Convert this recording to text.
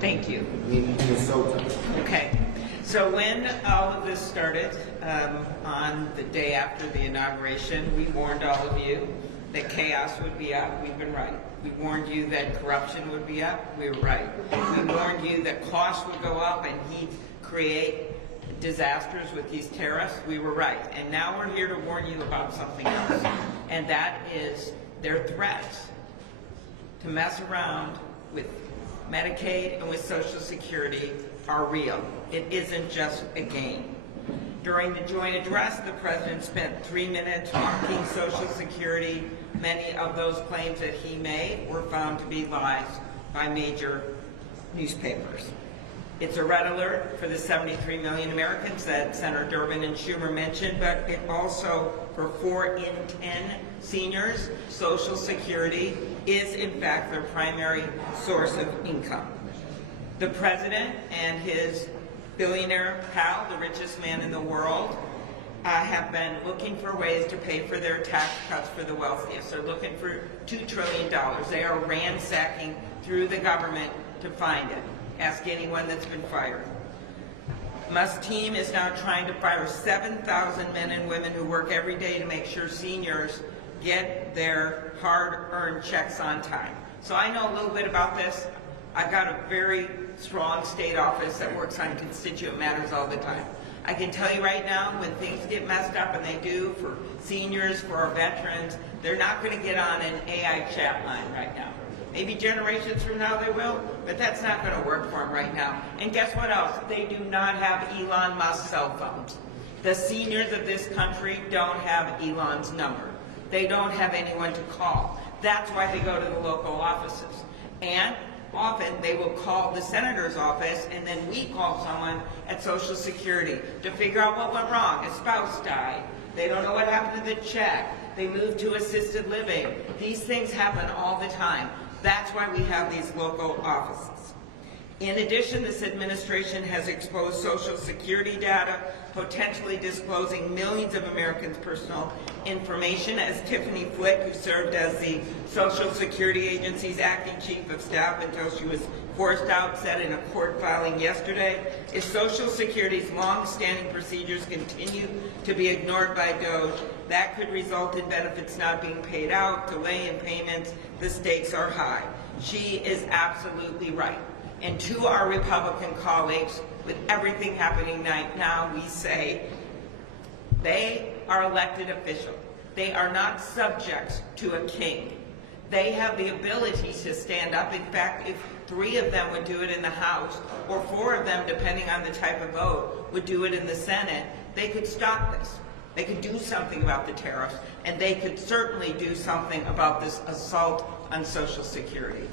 Thank you. Minnesota. Okay. So when all of this started, on the day after the inauguration, we warned all of you that chaos would be up. We've been right. We warned you that corruption would be up. We were right. We warned you that costs would go up and he'd create disasters with these tariffs. We were right. And now we're here to warn you about something else. And that is their threats to mess around with Medicaid and with Social Security are real. It isn't just a game. During the joint address, the president spent 3 minutes mocking Social Security. Many of those claims that he made were found to be lies by major newspapers. It's a red alert for the 73 million Americans that Senator Durbin and Schumer mentioned, but it also for 4 in 10 seniors, Social Security is in fact their primary source of income. The president and his billionaire pal, the richest man in the world, have been looking for ways to pay for their tax cuts for the wealthiest. They're looking for $2 trillion. They are ransacking through the government to find it. Ask anyone that's been fired. Musk's team is now trying to fire 7,000 men and women who work every day to make sure seniors get their hard-earned checks on time. So I know a little bit about this. I've got a very strong state office that works on constituent matters all the time. I can tell you right now, when things get messed up, and they do for seniors, for our veterans, they're not going to get on an AI chat line right now. Maybe generations from now they will, but that's not going to work for them right now. And guess what else? They do not have Elon Musk's cell phones. The seniors of this country don't have Elon's number. They don't have anyone to call. That's why they go to the local offices. And often they will call the senator's office, and then we call someone at Social Security to figure out what went wrong. A spouse died. They don't know what happened to the check. They moved to assisted living. These things happen all the time. That's why we have these local offices. In addition, this administration has exposed Social Security data, potentially disclosing millions of Americans' personal information, as Tiffany Flick, who served as the Social Security Agency's acting chief of staff until she was forced out, said in a court filing yesterday. If Social Security's long-standing procedures continue to be ignored by DOJ, that could result in benefits not being paid out, delay in payments. The stakes are high. She is absolutely right. And to our Republican colleagues, with everything happening right now, we say they are elected officials. They are not subjects to a king. They have the ability to stand up. In fact, if 3 of them would do it in the House, or 4 of them, depending on the type of vote, would do it in the Senate, they could stop this. They could do something about the tariffs, and they could certainly do something about this assault on Social Security.